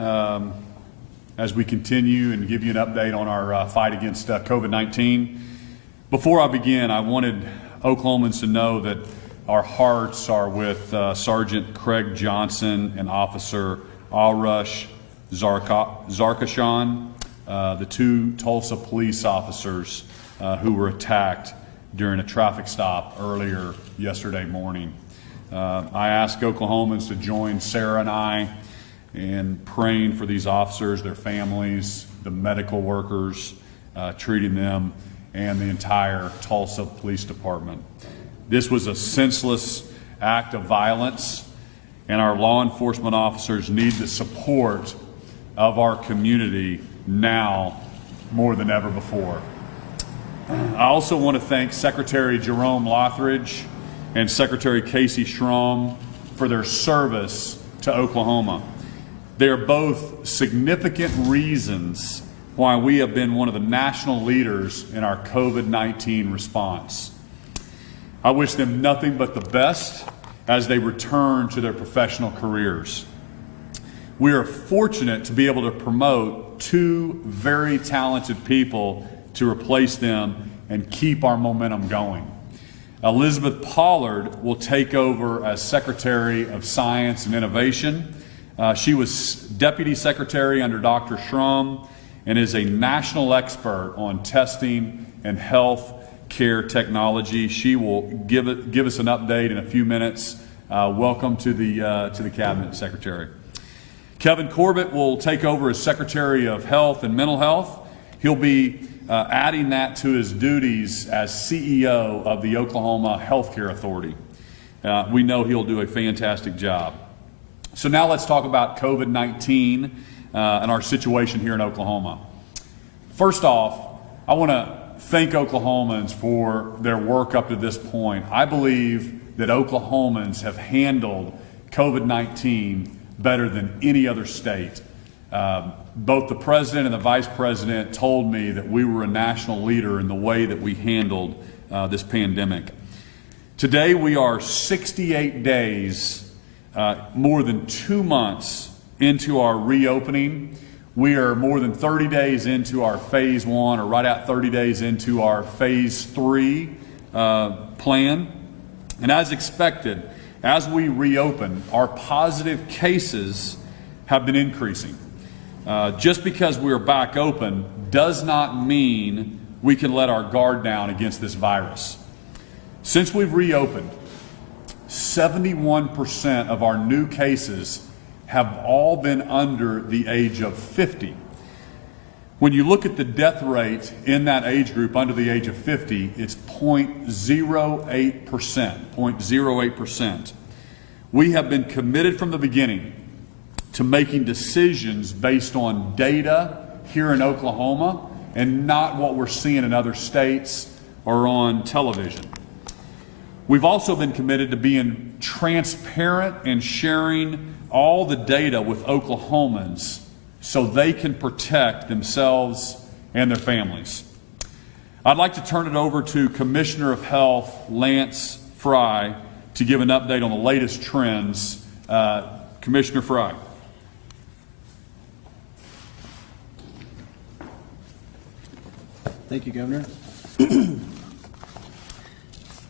as we continue and give you an update on our fight against COVID-19. Before I begin, I wanted Oklahomans to know that our hearts are with Sergeant Craig Johnson and Officer Arush Zarkashan, the two Tulsa police officers who were attacked during a traffic stop earlier yesterday morning. I ask Oklahomans to join Sarah and I in praying for these officers, their families, the medical workers treating them, and the entire Tulsa Police Department. This was a senseless act of violence, and our law enforcement officers need the support of our community now more than ever before. I also want to thank Secretary Jerome Lothridge and Secretary Casey Schramm for their service to Oklahoma. They are both significant reasons why we have been one of the national leaders in our COVID-19 response. I wish them nothing but the best as they return to their professional careers. We are fortunate to be able to promote two very talented people to replace them and keep our momentum going. Elizabeth Pollard will take over as Secretary of Science and Innovation. She was Deputy Secretary under Dr. Schramm and is a national expert on testing and health care technology. She will give us an update in a few minutes. Welcome to the Cabinet, Secretary. Kevin Corbett will take over as Secretary of Health and Mental Health. He'll be adding that to his duties as CEO of the Oklahoma Healthcare Authority. We know he'll do a fantastic job. So now let's talk about COVID-19 and our situation here in Oklahoma. First off, I want to thank Oklahomans for their work up to this point. I believe that Oklahomans have handled COVID-19 better than any other state. Both the President and the Vice President told me that we were a national leader in the way that we handled this pandemic. Today we are 68 days, more than 2 months into our reopening. We are more than 30 days into our phase 1, or right at 30 days into our phase 3 plan. And as expected, as we reopen, our positive cases have been increasing. Just because we're back open does not mean we can let our guard down against this virus. Since we've reopened, 71% of our new cases have all been under the age of 50. When you look at the death rate in that age group under the age of 50, it's 0.08%. We have been committed from the beginning to making decisions based on data here in Oklahoma and not what we're seeing in other states or on television. We've also been committed to being transparent and sharing all the data with Oklahomans so they can protect themselves and their families. I'd like to turn it over to Commissioner of Health, Lance Fry, to give an update on the latest trends. Commissioner Fry. Thank you, Governor.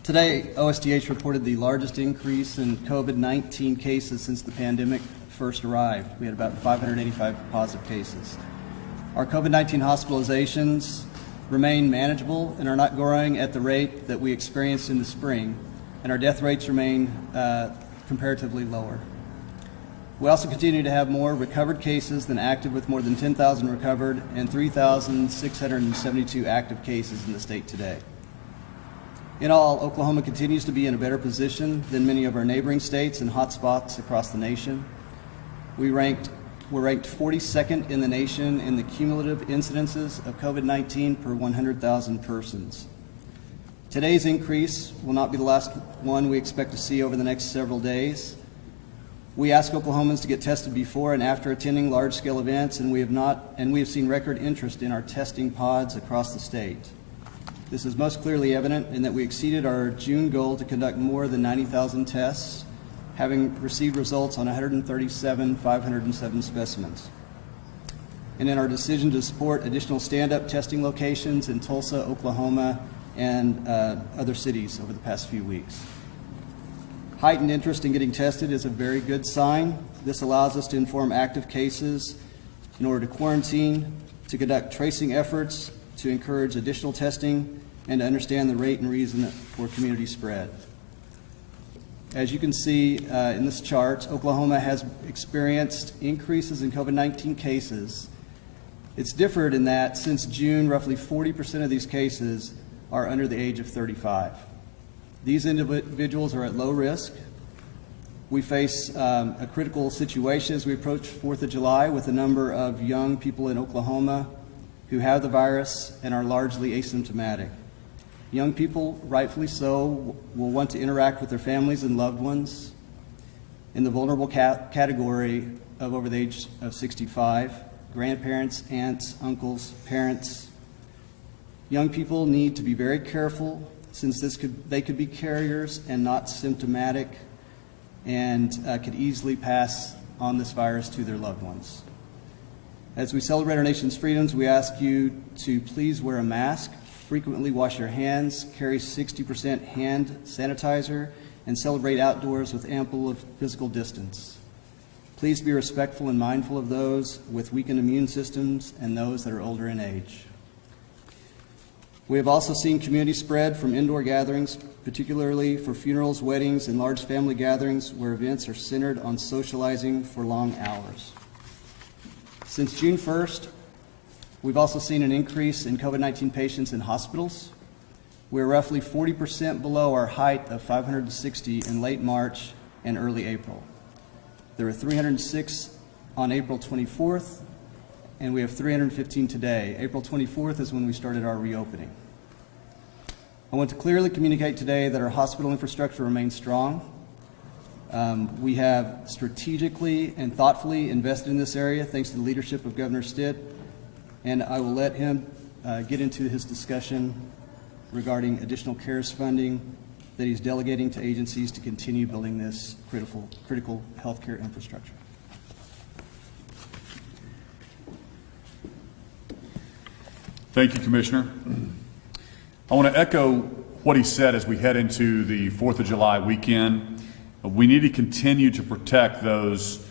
Today, OSDH reported the largest increase in COVID-19 cases since the pandemic first arrived. We had about 585 positive cases. Our COVID-19 hospitalizations remain manageable and are not growing at the rate that we experienced in the spring, and our death rates remain comparatively lower. We also continue to have more recovered cases than active, with more than 10,000 recovered and 3,672 active cases in the state today. In all, Oklahoma continues to be in a better position than many of our neighboring states and hotspots across the nation. We're ranked 42nd in the nation in the cumulative incidences of COVID-19 per 100,000 persons. Today's increase will not be the last one we expect to see over the next several days. We ask Oklahomans to get tested before and after attending large-scale events, and we have seen record interest in our testing pods across the state. This is most clearly evident in that we exceeded our June goal to conduct more than 90,000 tests, having received results on 137,507 specimens. and in our decision to support additional stand-up testing locations in Tulsa, Oklahoma, and other cities over the past few weeks. Heightened interest in getting tested is a very good sign. This allows us to inform active cases in order to quarantine, to conduct tracing efforts, to encourage additional testing, and to understand the rate and reason for community spread. As you can see in this chart, Oklahoma has experienced increases in COVID-19 cases. It's differed in that since June, roughly 40% of these cases are under the age of 35. These individuals are at low risk. We face a critical situation as we approach 4th of July with a number of young people in Oklahoma who have the virus and are largely asymptomatic. Young people, rightfully so, will want to interact with their families and loved ones. In the vulnerable category of over the age of 65, grandparents, aunts, uncles, parents. Young people need to be very careful since they could be carriers and not symptomatic, and could easily pass on this virus to their loved ones. As we celebrate our nation's freedoms, we ask you to please wear a mask, frequently wash your hands, carry 60% hand sanitizer, and celebrate outdoors with ample of physical distance. Please be respectful and mindful of those with weakened immune systems and those that are older in age. We have also seen community spread from indoor gatherings, particularly for funerals, weddings, and large family gatherings where events are centered on socializing for long hours. Since June 1st, we've also seen an increase in COVID-19 patients in hospitals. We're roughly 40% below our height of 560 in late March and early April. There were 306 on April 24th, and we have 315 today. April 24th is when we started our reopening. I want to clearly communicate today that our hospital infrastructure remains strong. We have strategically and thoughtfully invested in this area thanks to the leadership of Governor Stitt, and I will let him get into his discussion regarding additional CARES funding that he's delegating to agencies to continue building this critical healthcare infrastructure. Thank you, Commissioner. I want to echo what he said as we head into the 4th of July weekend. We need to continue to protect those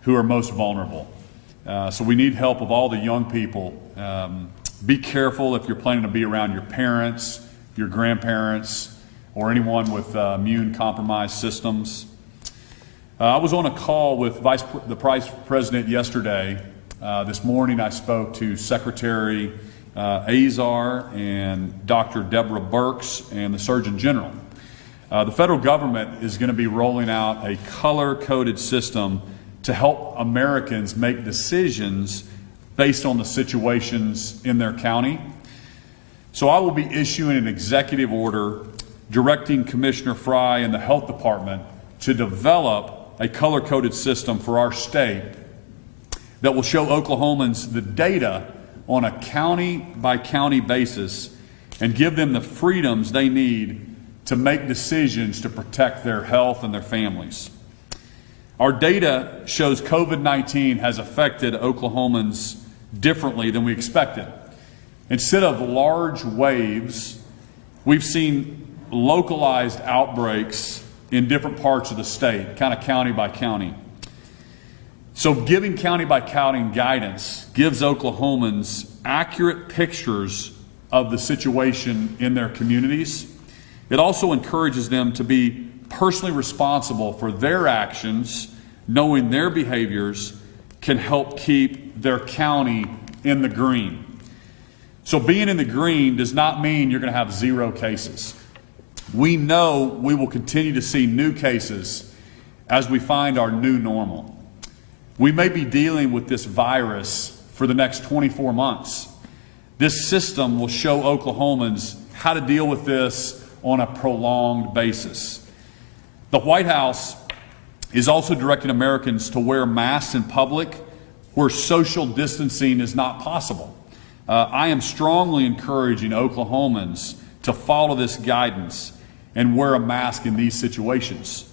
who are most vulnerable. So we need help of all the young people. Be careful if you're planning to be around your parents, your grandparents, or anyone with immune compromised systems. I was on a call with the Vice President yesterday. This morning I spoke to Secretary Azar and Dr. Deborah Burks and the Surgeon General. The federal government is going to be rolling out a color-coded system to help Americans make decisions based on the situations in their county. So I will be issuing an executive order directing Commissioner Fry and the Health Department to develop a color-coded system for our state that will show Oklahomans the data on a county-by-county basis and give them the freedoms they need to make decisions to protect their health and their families. Our data shows COVID-19 has affected Oklahomans differently than we expected. Instead of large waves, we've seen localized outbreaks in different parts of the state, kind of county by county. So giving county by county guidance gives Oklahomans accurate pictures of the situation in their communities. It also encourages them to be personally responsible for their actions, knowing their behaviors can help keep their county in the green. So being in the green does not mean you're going to have 0 cases. We know we will continue to see new cases as we find our new normal. We may be dealing with this virus for the next 24 months. This system will show Oklahomans how to deal with this on a prolonged basis. The White House is also directing Americans to wear masks in public where social distancing is not possible. I am strongly encouraging Oklahomans to follow this guidance and wear a mask in these situations.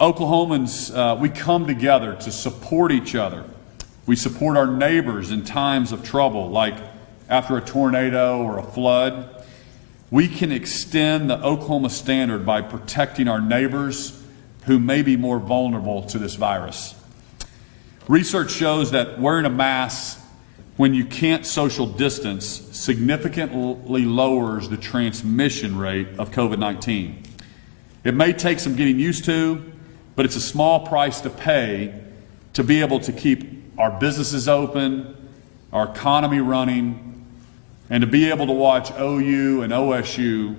Oklahomans, we come together to support each other. We support our neighbors in times of trouble, like after a tornado or a flood. We can extend the Oklahoma standard by protecting our neighbors who may be more vulnerable to this virus. Research shows that wearing a mask when you can't social distance significantly lowers the transmission rate of COVID-19. It may take some getting used to, but it's a small price to pay to be able to keep our businesses open, our economy running, and to be able to watch OU and OSU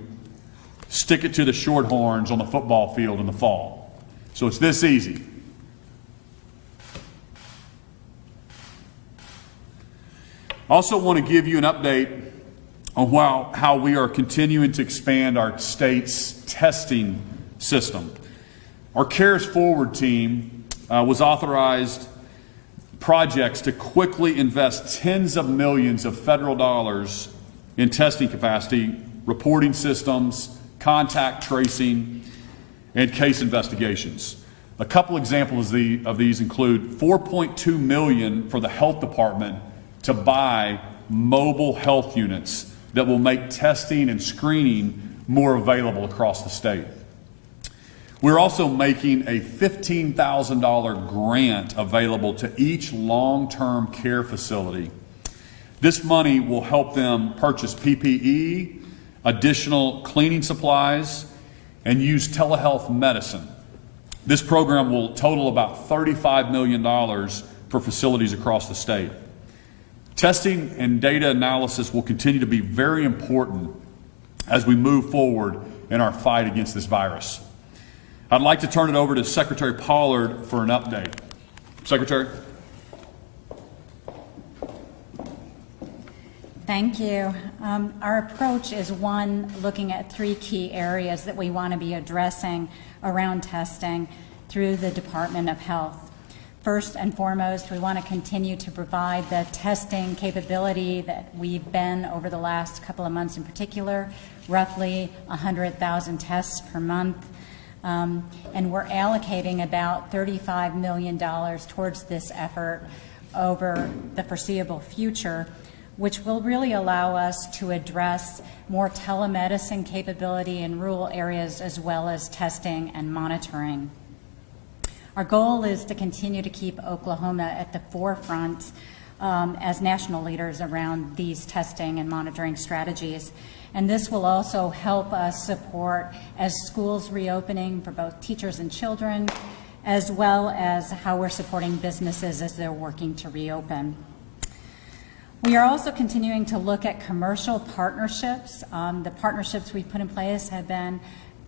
stick it to the Shorthorns on the football field in the fall. So it's this easy. I also want to give you an update on how we are continuing to expand our state's testing system. Our Cares Forward team was authorized projects to quickly invest tens of millions of federal dollars in testing capacity, reporting systems, contact tracing, and case investigations. A couple examples of these include $4.2 million for the health department to buy mobile health units that will make testing and screening more available across the state. We're also making a $15,000 grant available to each long-term care facility. This money will help them purchase PPE, additional cleaning supplies, and use telehealth medicine. This program will total about $35 million for facilities across the state. Testing and data analysis will continue to be very important as we move forward in our fight against this virus. I'd like to turn it over to Secretary Pollard for an update. Secretary? Thank you. Our approach is one looking at three key areas that we want to be addressing around testing through the Department of Health. First and foremost, we want to continue to provide the testing capability that we've been over the last couple of months in particular, roughly 100,000 tests per month. And we're allocating about $35 million towards this effort over the foreseeable future, which will really allow us to address more telemedicine capability in rural areas as well as testing and monitoring. Our goal is to continue to keep Oklahoma at the forefront as national leaders around these testing and monitoring strategies. And this will also help us support as schools reopening for both teachers and children, as well as how we're supporting businesses as they're working to reopen. We are also continuing to look at commercial partnerships. The partnerships we put in place have been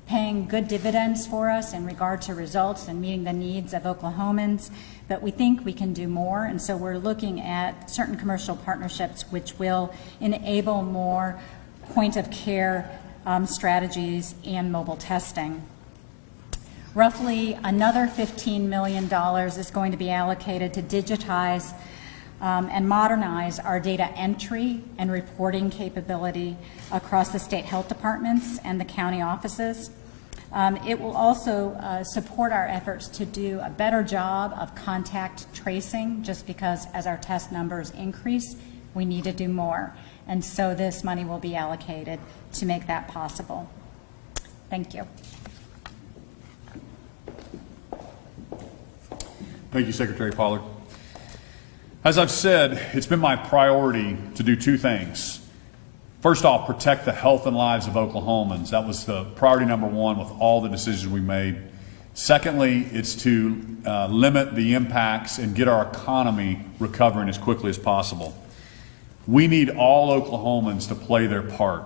paying good dividends for us in regard to results and meeting the needs of Oklahomans, but we think we can do more, and so we're looking at certain commercial partnerships which will enable more point-of-care strategies and mobile testing. Roughly another $15 million is going to be allocated to digitize and modernize our data entry and reporting capability across the state health departments and the county offices. It will also support our efforts to do a better job of contact tracing, just because as our test numbers increase, we need to do more. And so this money will be allocated to make that possible. Thank you. Thank you, Secretary Pollard. As I've said, it's been my priority to do two things. First off, protect the health and lives of Oklahomans. That was the priority number one with all the decisions we made. Secondly, it's to limit the impacts and get our economy recovering as quickly as possible. We need all Oklahomans to play their part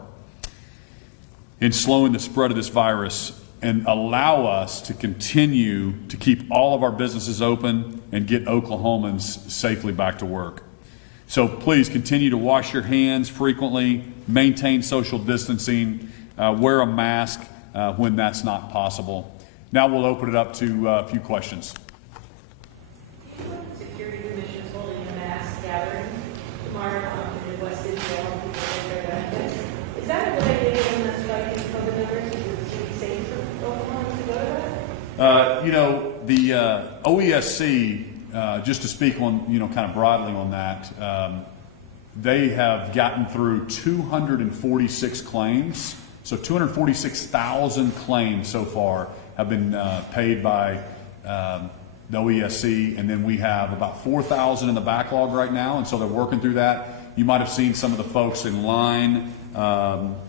in slowing the spread of this virus and allow us to continue to keep all of our businesses open and get Oklahomans safely back to work. So please continue to wash your hands frequently, maintain social distancing, wear a mask when that's not possible. Now we'll open it up to a few questions. Security Commission is holding a mass gathering tomorrow in West City. Is that a good idea given the spike in COVID numbers? Is it safe for Oklahoma to go to that? The OESC just to speak on, kind of broadly on that, they have gotten through 246 claims. So 246,000 claims so far have been paid by the OESC, and then we have about 4,000 in the backlog right now, and so they're working through that. You might have seen some of the folks in line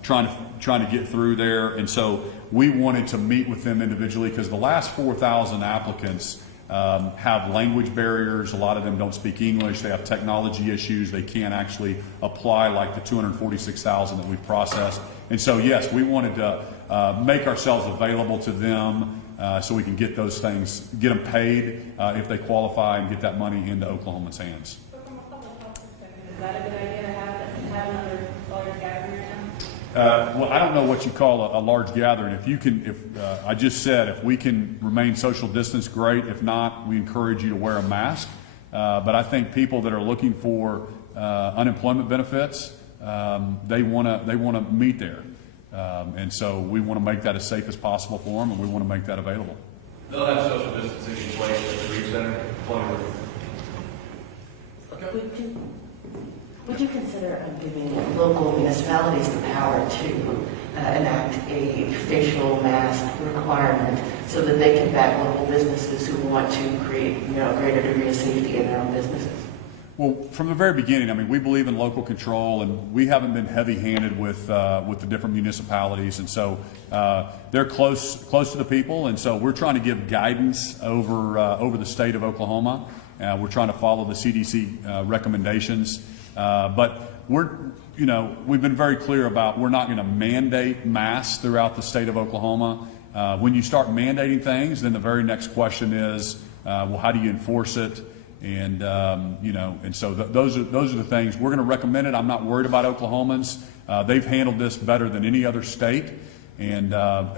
trying to get through there, and so we wanted to meet with them individually because the last 4,000 applicants have language barriers. A lot of them don't speak English. They have technology issues. They can't actually apply like the 246,000 that we've processed. And so, yes, we wanted to make ourselves available to them so we can get those things, get them paid if they qualify, and get that money into Oklahoman's hands. But from a public health perspective, is that a good idea to have another large gathering or Well, I don't know what you call a large gathering. I just said, if we can remain social distance, great. If not, we encourage you to wear a mask. But I think people that are looking for unemployment benefits, they want to meet there. And so we want to make that as safe as possible for them, and we want to make that available. They'll have social distancing in place at the Reach Center. Would you consider giving local municipalities the power to enact a facial mask requirement so that they can back local businesses who want to create a greater degree of safety in their own businesses? Well, from the very beginning, I mean, we believe in local control, and we haven't been heavy-handed with the different municipalities, and so they're close to the people, and so we're trying to give guidance over the state of Oklahoma. We're trying to follow the CDC recommendations, but we've been very clear about we're not going to mandate masks throughout the state of Oklahoma. When you start mandating things, then the very next question is, well, how do you enforce it? And and so those are the things we're going to recommend it. I'm not worried about Oklahomans. They've handled this better than any other state. And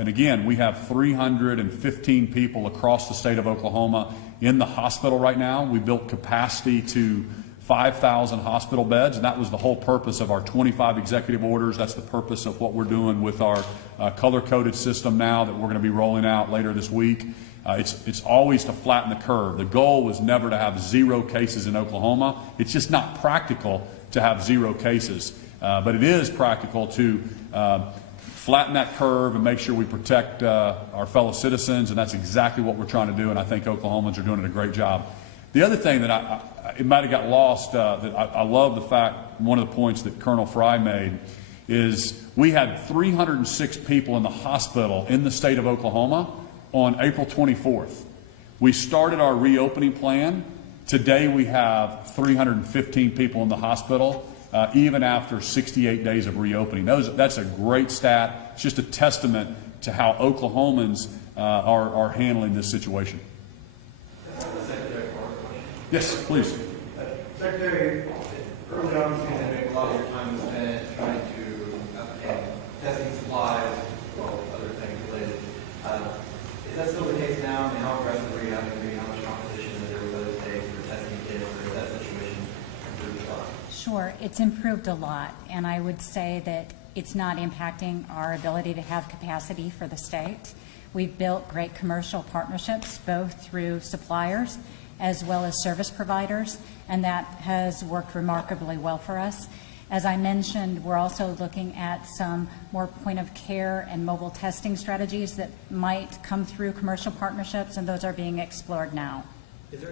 again, we have 315 people across the state of Oklahoma in the hospital right now. We built capacity to 5,000 hospital beds, and that was the whole purpose of our 25 executive orders. That's the purpose of what we're doing with our color-coded system now that we're going to be rolling out later this week. It's always to flatten the curve. The goal was never to have 0 cases in Oklahoma. It's just not practical to have 0 cases. But it is practical to flatten that curve and make sure we protect our fellow citizens, and that's exactly what we're trying to do, and I think Oklahomans are doing a great job. The other thing that it might have got lost, that I love the fact, one of the points that Colonel Fry made, is we had 306 people in the hospital in the state of Oklahoma on April 24th. We started our reopening plan. Today we have 315 people in the hospital, even after 68 days of reopening. That's a great stat. It's just a testament to how Oklahomans are handling this situation. Yes, please. Secretary, early on in the pandemic, a lot of your time was spent trying to obtain testing supplies, other things related. Is that still the case now? I mean, how aggressive are you having to be? How much competition is there with other states for testing kits, or is that situation improved a lot? Sure, it's improved a lot, and I would say that it's not impacting our ability to have capacity for the state. We've built great commercial partnerships, both through suppliers as well as service providers, and that has worked remarkably well for us. As I mentioned, we're also looking at some more point of care and mobile testing strategies that might come through commercial partnerships, and those are being explored now. I know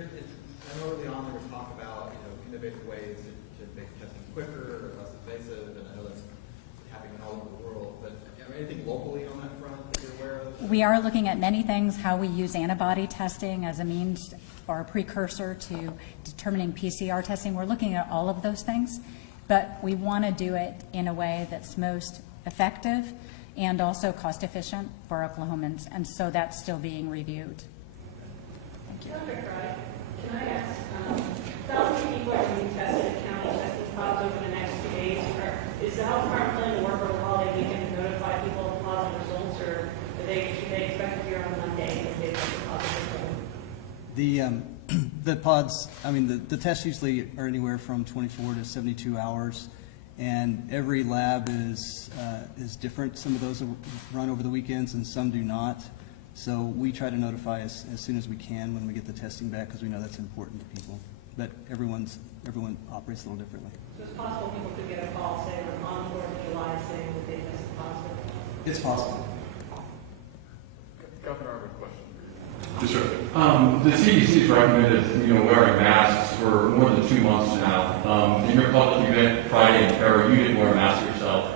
early on there was talk about innovative ways to make testing quicker or less invasive, and I know that's happening all over the world, but anything locally on that front that you're aware of? We are looking at many things, how we use antibody testing as a means or a precursor to determining PCR testing. We're looking at all of those things, but we want to do it in a way that's most effective and also cost efficient for Oklahomans, and so that's still being reviewed. Thank you. Dr. Fry, can I ask, thousands of people are being tested at county testing spots over the next 2 days. Is the health department planning to work over the holiday weekend to notify people of positive results, or should they expect to hear on Monday if they've got positive results? The pods, I mean, the tests usually are anywhere from 24 to 72 hours, and every lab is different. Some of those run over the weekends and some do not. So we try to notify as soon as we can when we get the testing back, because we know that's important to people. But everyone operates a little differently. So it's possible people could get a call, say, on the 4th of July, saying that they tested positive. It's possible. Governor, I have a question. Yes, sir. The CDC's recommended, wearing masks for more than 2 months now. In your public event Friday in Terra, you didn't wear a mask yourself.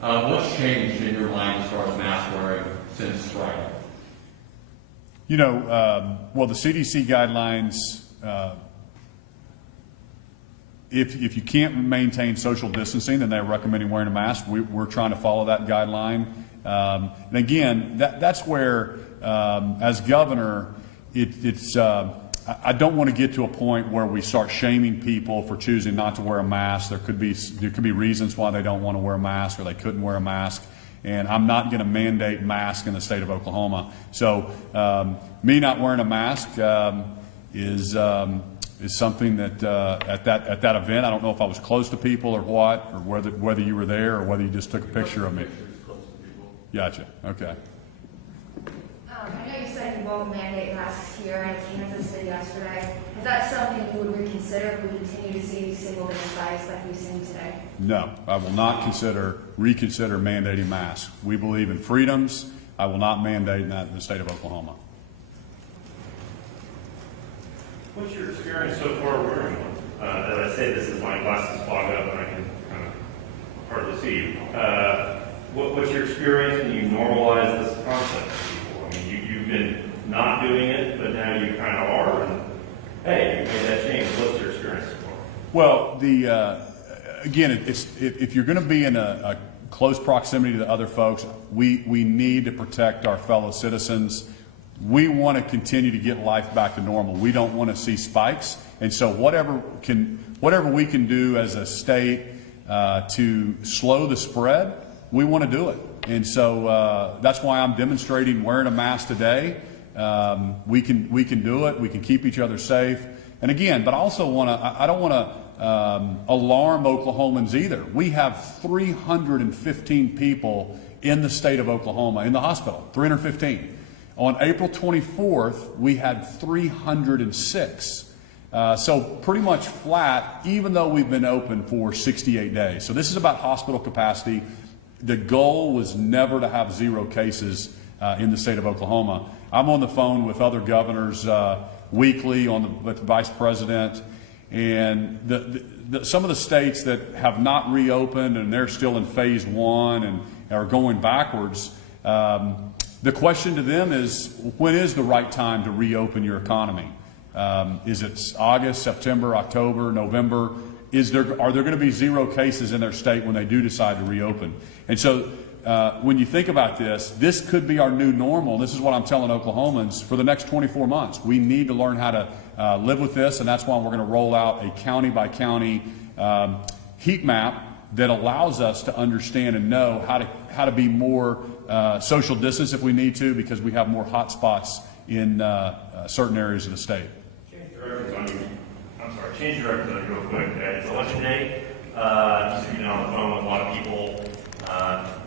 What's changed in your mind as far as mask wearing since Friday? Well, the CDC guidelines, if you can't maintain social distancing, then they're recommending wearing a mask. We're trying to follow that guideline. And again, that's where, as governor, I don't want to get to a point where we start shaming people for choosing not to wear a mask. There could be reasons why they don't want to wear a mask or they couldn't wear a mask. And I'm not going to mandate masks in the state of Oklahoma. So me not wearing a mask is something that at that event, I don't know if I was close to people or what, or whether you were there or whether you just took a picture of me. Gotcha. Okay. I know you said you won't mandate masks here in Kansas City yesterday. Is that something you would reconsider if we continue to see these single-day spikes like we've seen today? No, I will not reconsider mandating masks. We believe in freedoms. I will not mandate that in the state of Oklahoma. What's your experience so far wearing one? As I say this, as my glasses fog up and I can kind of hardly see you. What's your experience when you normalize this concept for people? I mean, you've been not doing it, but now you kind of are, and hey, you made that change. What's your experience so far? Well, again, if you're going to be in a close proximity to the other folks, we need to protect our fellow citizens. We want to continue to get life back to normal. We don't want to see spikes, and so whatever we can do as a state to slow the spread, we want to do it. And so that's why I'm demonstrating wearing a mask today. We can do it. We can keep each other safe. And again, but I also I don't want to alarm Oklahomans either. We have 315 people in the state of Oklahoma in the hospital, 315. On April 24th, we had 306. So pretty much flat, even though we've been open for 68 days. So this is about hospital capacity. The goal was never to have 0 cases in the state of Oklahoma. I'm on the phone with other governors weekly, with the vice president, and some of the states that have not reopened and they're still in phase 1 and are going backwards. The question to them is, when is the right time to reopen your economy? Is it August, September, October, November? Are there going to be 0 cases in their state when they do decide to reopen? And so when you think about this could be our new normal. This is what I'm telling Oklahomans for the next 24 months. We need to learn how to live with this, and that's why we're going to roll out a county-by-county heat map that allows us to understand and know how to be more social distance if we need to, because we have more hot spots in certain areas of the state. Change directions on you real quick. It's election day. You said you've been on the phone with a lot of people.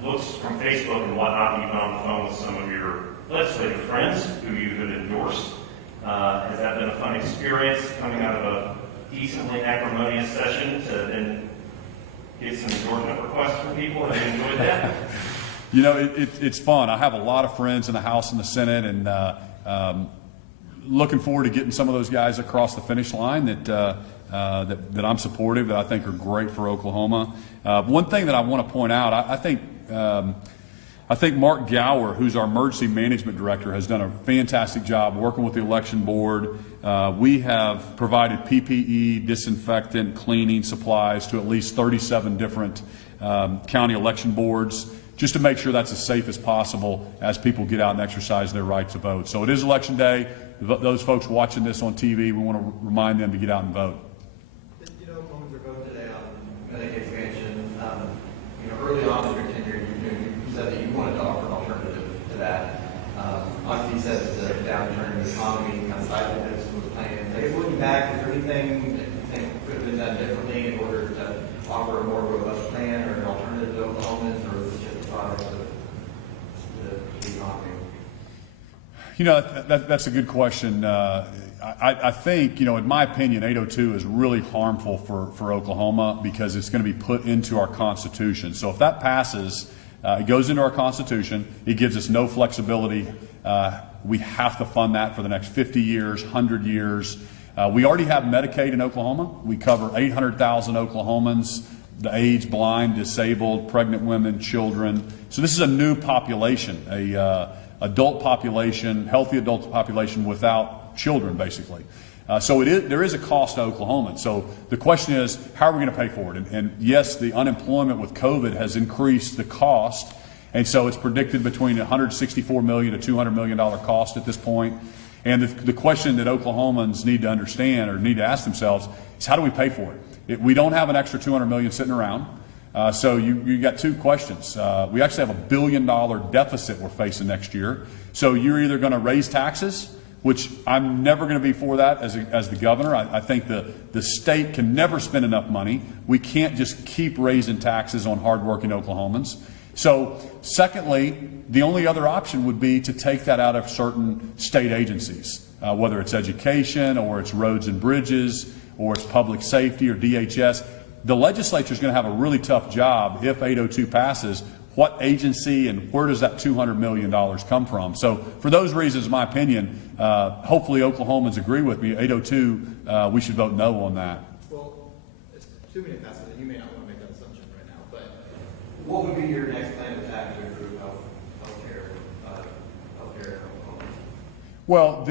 Looks from Facebook and whatnot, you've been on the phone with some of your legislative friends who you had endorsed. Has that been a fun experience coming out of a decently acrimonious session to then get some endorsement requests from people? Have you enjoyed that? It's fun. I have a lot of friends in the House and the Senate, and looking forward to getting some of those guys across the finish line that I'm supportive, that I think are great for Oklahoma. One thing that I want to point out, I think Mark Gower, who's our emergency management director, has done a fantastic job working with the election board. We have provided PPE, disinfectant, cleaning supplies to at least 37 different county election boards, just to make sure that's as safe as possible as people get out and exercise their right to vote. So it is Election Day. Those folks watching this on TV, we want to remind them to get out and vote. Oklahomans are voting today on Medicaid expansion. Early on in your tenure, you said that you wanted to offer an alternative to that. Obviously, you said the downturn in the economy kind of stifled this from the plan. I guess looking back, is there anything that you think could have been done differently in order to offer a more robust plan or an alternative to Oklahomans, or is this just a product of the economy? You know, that's a good question. I think, you know, in my opinion, 802 is really harmful for Oklahoma because it's going to be put into our Constitution. So if that passes, it goes into our Constitution. It gives us no flexibility. We have to fund that for the next 50 years, 100 years. We already have Medicaid in Oklahoma. We cover 800,000 Oklahomans, the aged, blind, disabled, pregnant women, children. So this is a new population, adult population, healthy adult population without children, basically. So there is a cost to Oklahomans. So the question is, how are we going to pay for it? And yes, the unemployment with COVID has increased the cost. And so it's predicted between $164 million to $200 million cost at this point. And the question that Oklahomans need to understand or need to ask themselves is, how do we pay for it? We don't have an extra $200 million sitting around. So you got two questions. We actually have $1 billion deficit we're facing next year. So you're either going to raise taxes, which I'm never going to be for that as the governor. I think the state can never spend enough money. We can't just keep raising taxes on hardworking Oklahomans. So secondly, the only other option would be to take that out of certain state agencies, whether it's education or it's roads and bridges or it's public safety or DHS. The legislature is going to have a really tough job if 802 passes. What agency and where does that $200 million come from? So for those reasons, in my opinion, hopefully Oklahomans agree with me. 802, we should vote no on that. Well, assuming it passes, and you may not want to make that assumption right now, but What would be your next plan of attack to improve healthcare in Oklahoma? Well,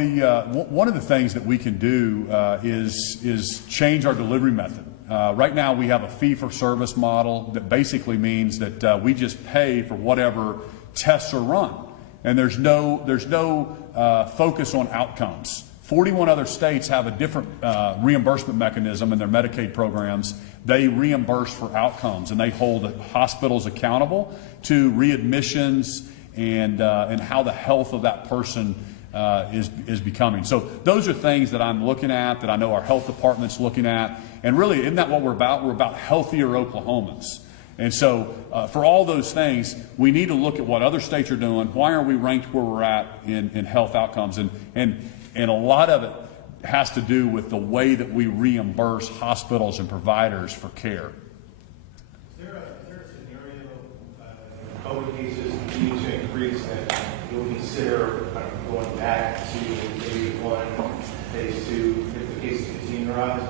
one of the things that we can do is change our delivery method. Right now, we have a fee-for-service model that basically means that we just pay for whatever tests are run, and there's no focus on outcomes. 41 other states have a different reimbursement mechanism in their Medicaid programs. They reimburse for outcomes, and they hold hospitals accountable to readmissions and how the health of that person is becoming. So those are things that I'm looking at, that I know our health department's looking at. And really, isn't that what we're about? We're about healthier Oklahomans. And so for all those things, we need to look at what other states are doing. Why are we ranked where we're at in health outcomes? And a lot of it has to do with the way that we reimburse hospitals and providers for care. Is there a scenario COVID cases continue to increase that you'll consider going back to phase 1, phase 2 if the cases continue to rise?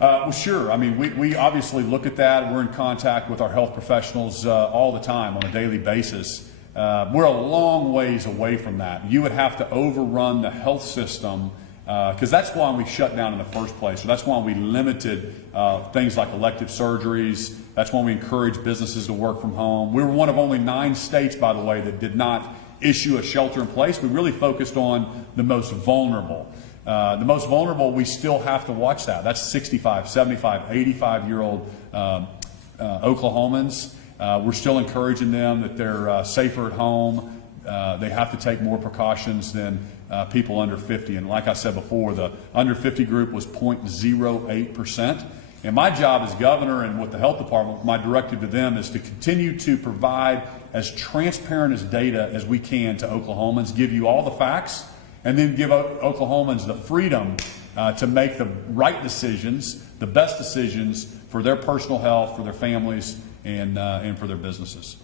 Well, sure. I mean, we obviously look at that. We're in contact with our health professionals all the time on a daily basis. We're a long ways away from that. You would have to overrun the health system because that's why we shut down in the first place. So that's why we limited things like elective surgeries. That's why we encourage businesses to work from home. We were one of only 9 states, by the way, that did not issue a shelter in place. We really focused on the most vulnerable. The most vulnerable, we still have to watch that. That's 65, 75, 85-year-old Oklahomans. We're still encouraging them that they're safer at home. They have to take more precautions than people under 50. And like I said before, the under 50 group was 0.08%. And my job as governor and with the health department, my directive to them is to continue to provide as transparent as data as we can to Oklahomans, give you all the facts, and then give Oklahomans the freedom to make the right decisions, the best decisions for their personal health, for their families, and for their businesses.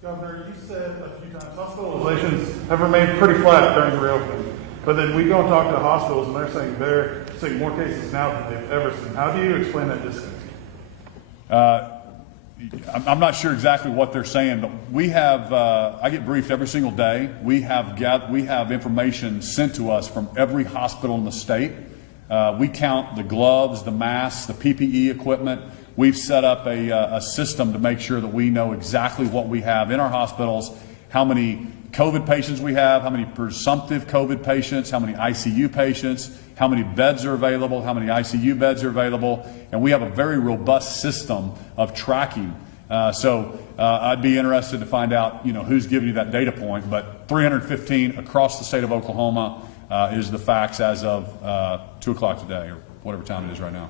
Governor, you said a few times hospitalizations have remained pretty flat during the reopening. But then we go and talk to hospitals and they're saying they're seeing more cases now than they've ever seen. How do you explain that disconnect? I'm not sure exactly what they're saying, but we have, I get briefed every single day. We have information sent to us from every hospital in the state. We count the gloves, the masks, the PPE equipment. We've set up a system to make sure that we know exactly what we have in our hospitals, how many COVID patients we have, how many presumptive COVID patients, how many ICU patients, how many beds are available, how many ICU beds are available, and we have a very robust system of tracking. So I'd be interested to find out, who's giving you that data point, but 315 across the state of Oklahoma is the facts as of 2 o'clock today, or whatever time it is right now.